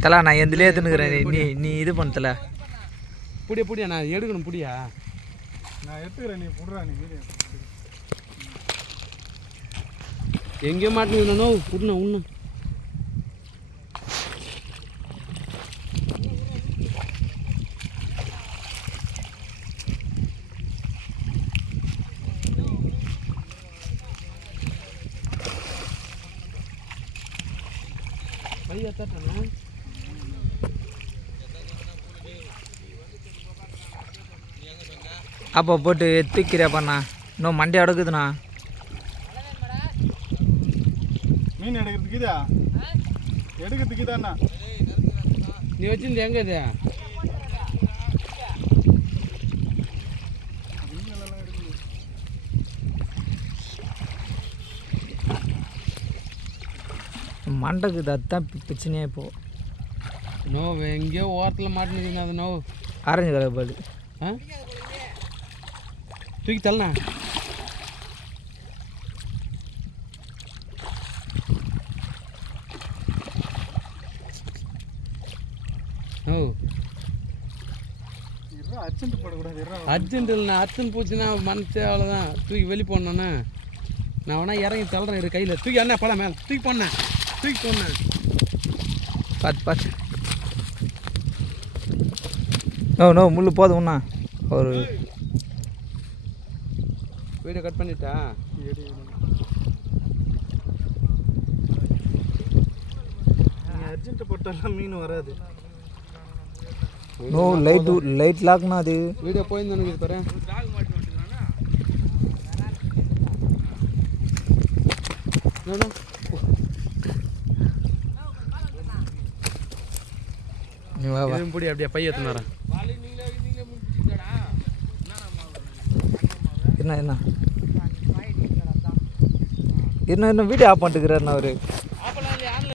தலா நான் எந்திலே எடுத்துனுக்கிறேன் நீ இது பண்ணல புடியா நான் எடுக்கணும் புடியா நான் எடுத்துக்கிறேன் நீ புடுறா நீ வீடியோ எங்கே மாட்டேங்குதுண்ணோ புடுண்ணா உண்ணு பையா தட்டண்ணா அப்போ போட்டு தூக்கிறியாப்பாண்ணா இன்னும் மண்டே அடுக்குதுண்ணா மீன் எடுக்கிறதுக்குதா எடுக்கிறதுக்குதாண்ணா நீ வச்சிருந்த எங்கே இது மண்டக்குது அதுதான் பிரச்சனையே இப்போ நோ எங்கேயோ ஓரத்தில் மாட்டினுக்குங்க அது நோ ஆரஞ்சு கலர் பால் ஆ தூக்கி தள்ளண்ணா ஓ அர்ஜென்ட் போடக்கூடாது அர்ஜென்ட் இல்லைண்ணா அர்ஜென்ட் போச்சுன்னா மனசே அவ்வளோதான் தூக்கி வெளி போடணுண்ணே நான் வேணா இறங்கி தள்ளுறேன் இரு கையில் தூக்கி அண்ணா படம் மேலே தூக்கி போனேன் தூக்கி போனேன் பார்த்து நோ முள் போதும்ண்ணா ஒரு வீடியோ கட் பண்ணிட்டா அர்ஜென்ட் போட்டாலாம் மீன் வராது நோ லைட் லாக்னா அது வீடியோ போயிருந்தேன் இது பாரு புடி அப்படியே பைய எத்தனாரன் என்ன வீடியோ ஆஃப் பண்ணிட்டுக்கிறாருண்ணா அவரு